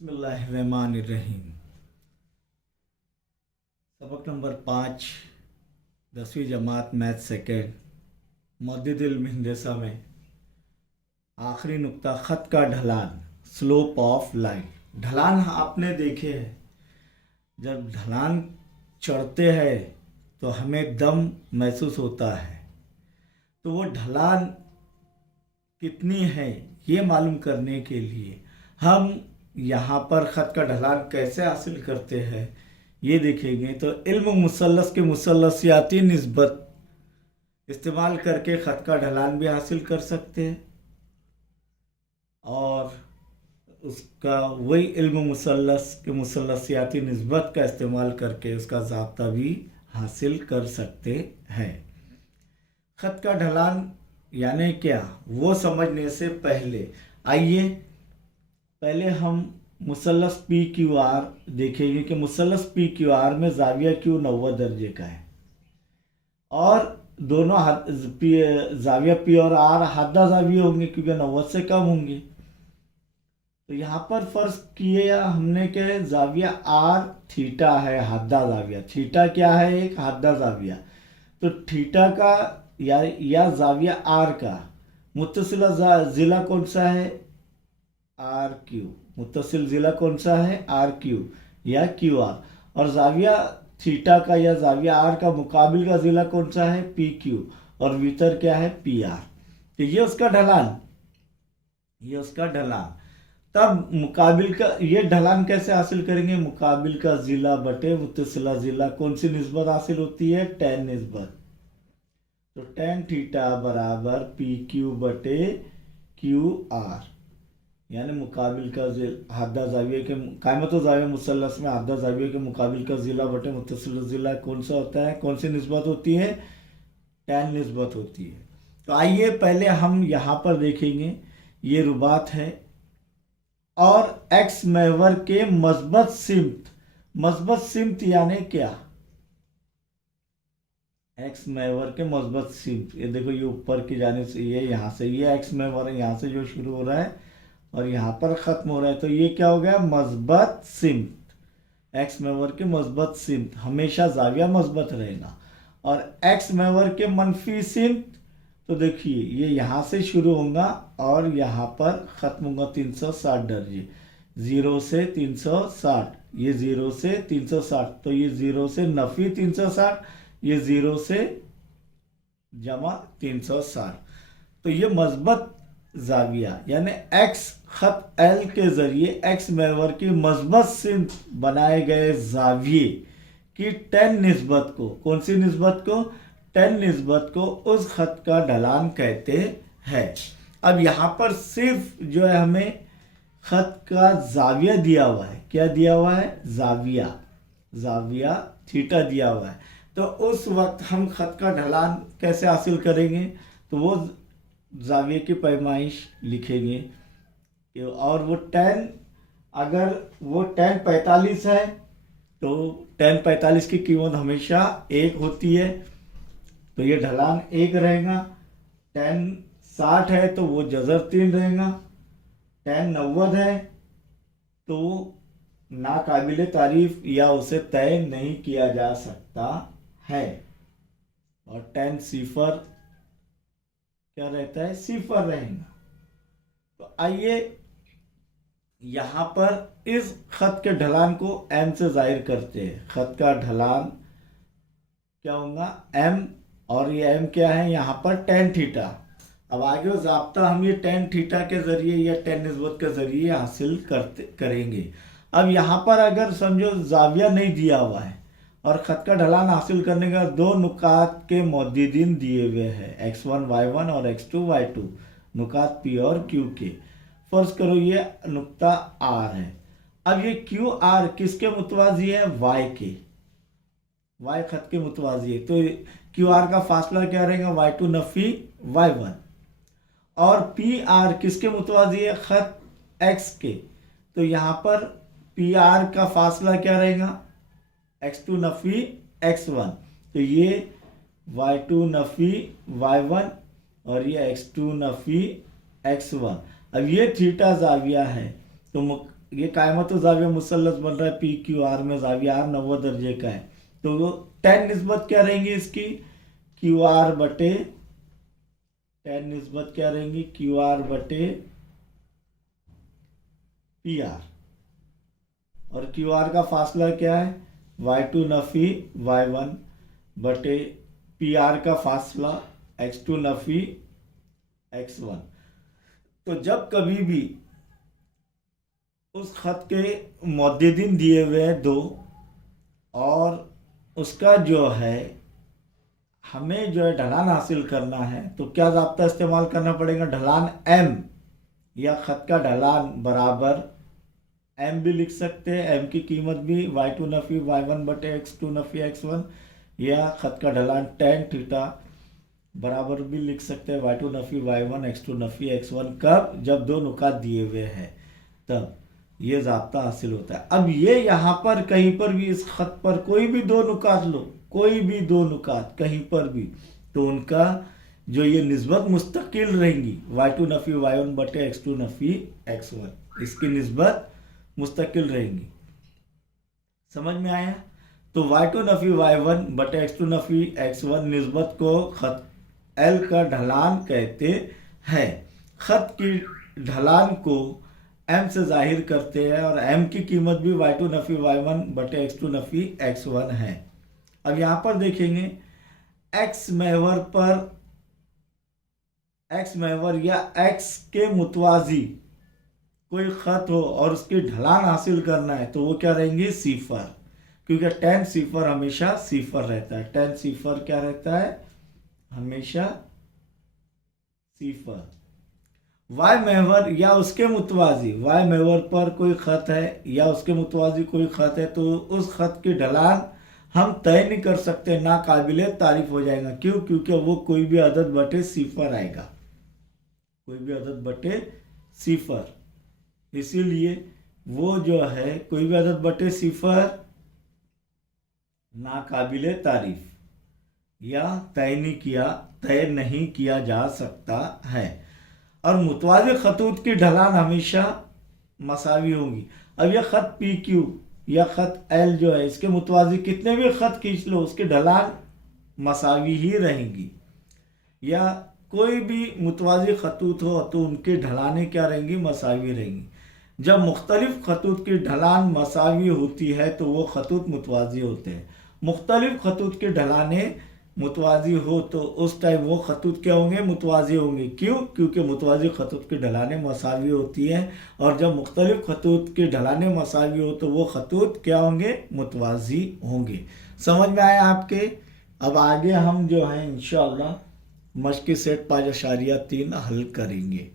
बिस्मिल्लाहिर्रहमानिर्रहीम। सबक नंबर 5, 10वीं जमात मैथ सेकेंड, मद्दिल हिंदसा में आखिरी नुक्ता ख़त का ढलान, स्लोप ऑफ लाइन। ढलान आपने देखे है, जब ढलान चढ़ते हैं तो हमें दम महसूस होता है। तो वो ढलान कितनी है ये मालूम करने के लिए हम यहाँ पर ख़त का ढलान कैसे हासिल करते हैं ये देखेंगे। तो इल्म मुसल्लस के मुसल्लसियाती निस्बत इस्तेमाल करके ख़त का ढलान भी हासिल कर सकते हैं और उसका वही इल्म मुसल्लस के मुसल्लसियाती निस्बत का इस्तेमाल करके उसका ज़ाब्ता भी हासिल कर सकते हैं। ख़त का ढलान यानी क्या वो समझने से पहले आइए पहले हम मुसल्लस पी क्यू आर देखेंगे कि मुसल्लस पी क्यू आर में ज़ाविया क्यू 90 दर्जे का है और दोनों ज़ाविया पी और आर हद्दा ज़ाविया होंगे क्योंकि 90 से कम होंगे। तो यहाँ पर फ़र्ज़ किया हमने कि ज़ाविया आर थीटा है, हद्दा ज़ाविया थीटा क्या है, एक हद्दा ज़ाविया। तो थीटा का या ज़ाविया आर का मुत्तसिला ज़िला कौन सा है, आर क्यू। मुत्तसिल ज़िला कौन सा है, आर क्यू या क्यू आर। और ज़ाविया थीटा का या ज़ाविया आर का मुकाबिल का ज़िला कौन सा है, पी क्यू। और वितर क्या है, पी आर। तो ये उसका ढलान, ये उसका ढलान। तब मुकाबिल का ये ढलान कैसे हासिल करेंगे, मुकाबिल का ज़िला बटे मुत्तसिला ज़िला। कौन सी निस्बत हासिल होती है, टेन निस्बत। तो टेन थीटा बराबर पी क्यू बटे क्यू आर, यानी मुकाबिल का हद्दा ज़ाविया के कायमत ज़ाविया मुसल्लस में हद्दा ज़ाविया के मुकाबिल का ज़िला बटे मुत्तसिल ज़िला कौन सा होता है, कौन सी निस्बत होती है, टेन निस्बत होती है। तो आइए पहले हम यहाँ पर देखेंगे, ये रुबात है और एक्स महवर के मस्बत सिमत। मस्बत सिमत यानी क्या, एक्स महवर के मस्बत सिमत। ये देखो ये ऊपर की जाने से ये यहाँ से ये एक्स महवर है, यहाँ से जो शुरू हो रहा है और यहाँ पर ख़त्म हो रहा है। तो ये क्या हो गया, मस्बत सिमत। एक्स महवर के मस्बत सिमत, हमेशा ज़ाविया मस्बत रहेगा। और एक्स महवर के मनफी सिमत, तो देखिए ये यहाँ से शुरू होगा और यहाँ पर ख़त्म होगा 360 दर्जे, 0 से 360, ये 0 से 360। तो ये 0 से नफ़ी 360, ये 0 से जमा 360। तो ये मस्बत ज़ाविया यानी एक्स ख़त एल के ज़रिए एक्स महवर की मस्बत से बनाए गए ज़ाविये की टेन निस्बत को, कौन सी निस्बत को, टेन निस्बत को उस ख़त का ढलान कहते हैं। अब यहाँ पर सिर्फ जो है हमें ख़त का ज़ाविया दिया हुआ है, क्या दिया हुआ है, ज़ाविया, ज़ाविया थीटा दिया हुआ है। तो उस वक्त हम ख़त का ढलान कैसे हासिल करेंगे, तो वो ज़ाविये की पैमाइश लिखेंगे और वो टेन, अगर वो टेन 45 है तो टेन 45 की कीमत हमेशा 1 होती है, तो ये ढलान 1 रहेगा। टेन 60 है तो वो जज़र 3 रहेगा। टेन 90 है तो नाकाबिल तारीफ़ या उसे तय नहीं किया जा सकता है। और टेन सिफर क्या रहता है, सिफर रहेगा। तो आइए यहाँ पर इस ख़त के ढलान को m से जाहिर करते हैं। ख़त का ढलान क्या होगा, m, और ये m क्या है, यहाँ पर टेन थीटा। अब आगे ज़ाब्ता हम ये टेन थीटा के ज़रिए या टेन निस्बत के ज़रिए हासिल करेंगे। अब यहाँ पर अगर समझो ज़ाविया नहीं दिया हुआ है और ख़त का ढलान हासिल करने का दो नुकात के मौजूदीन दिए हुए हैं, x1 y1 और x2 y2, नुकात p और q के। फ़र्ज़ करो ये नुक्ता r है। अब ये क्यू आर किसके मुतवाज़ी है, y के, y ख़त के मुतवाज़ी है। तो क्यू आर का फासला क्या रहेगा, y2 नफ़ी y1। और पी आर किसके मुतवाज़ी है, ख़त x के। तो यहाँ पर पी आर का फासला क्या रहेगा, x2 नफ़ी x1। तो ये y2 नफ़ी y1 और ये x2 नफ़ी x1। अब ये थीटा ज़ाविया है तो ये कायमत जाविया मुसल्लस बन रहा है पी क्यू आर में, जाविया आर 90 दर्जे का है, तो वो tan निस्बत क्या रहेंगी इसकी, क्यू आर बटे, tan निस्बत क्या रहेंगी, क्यू आर बटे पी आर, और क्यू आर का फासला क्या है, y2 नफी y1 बटे पी आर का फासला x2 नफी x1। तो जब कभी भी उस खत के मुद्दीन दिए हुए हैं दो, और उसका जो है हमें जो है ढलान हासिल करना है, तो क्या ज़ाब्ता इस्तेमाल करना पड़ेगा, ढलान m या खत का ढलान बराबर m भी लिख सकते हैं, m की कीमत भी y2 नफी y1 बटे x2 नफी x1, या खत का ढलान tan थीटा बराबर भी लिख सकते हैं y2 Nafi y1 x2 Nafi x1। कब, जब दो नुकात दिए हुए हैं तब ये ज़ाब्ता हासिल होता है। अब ये यहाँ पर कहीं पर भी इस खत पर कोई भी दो नुकात लो, कोई भी दो नुकात कहीं पर भी, तो उनका जो ये निस्बत मुस्तकिल रहेंगी, y2 नफी y1 बटे x2 नफी x1, इसकी निस्बत मुस्तकिल रहेंगी। समझ में आया? तो y2 नफी y1 बटे x2 नफी x1 निस्बत को खत L का ढलान कहते हैं। खत की ढलान को m से जाहिर करते हैं, और m की कीमत भी y2 नफी y1 बटे x2 नफी x1 है। अब यहाँ पर देखेंगे x महवर या x के मुतवाजी कोई खत हो और उसकी ढलान हासिल करना है, तो वो क्या रहेंगे, सिफर, क्योंकि tan सिफर हमेशा सिफर रहता है। tan सिफर क्या रहता है, हमेशा सिफर। y महवर या उसके मुतवाजी, y महवर पर कोई खत है या उसके मुतवाजी कोई खत है, तो उस खत की ढलान हम तय नहीं कर सकते, ना काबिल तारीफ हो जाएगा। क्यों? क्योंकि वो कोई भी अदद बटे सिफर आएगा, कोई भी अदद बटे सिफर, इसीलिए वो जो है कोई भी अदद बटे सिफर ना काबिल तारीफ या तय नहीं किया जा सकता है। और मुतवाज़िर खतूत की ढलान हमेशा मसावी होगी। अब यह खत पी क्यू या खत एल जो है, इसके मुतवाज़ी कितने भी खत खींच लो, उसकी ढलान मसावी ही रहेंगी। या कोई भी मुतवाज़ी खतूत हो तो उनकी ढलानें क्या रहेंगी, मसावी रहेंगी। जब मुख्तलिफ खतूत की ढलान मसावी होती है तो वो खतूत मुतवाज़ी होते हैं। मुख्तलिफ खतूत की ढलानें मुतवाज़ी हो तो उस टाइम वो खतूत क्या होंगे, मुतवाज़ी होंगे। क्यों? क्योंकि मुतवाज़ी खतूत की ढलानें मसावी होती हैं, और जब मुख्तलिफ खतूत की ढलानें मसावी हो तो वो खतूत क्या होंगे, मुतवाज़ी होंगे। समझ में आया आपके? अब आगे हम जो है इंशाअल्लाह मश्क़ी सेट 5.3 हल करेंगे।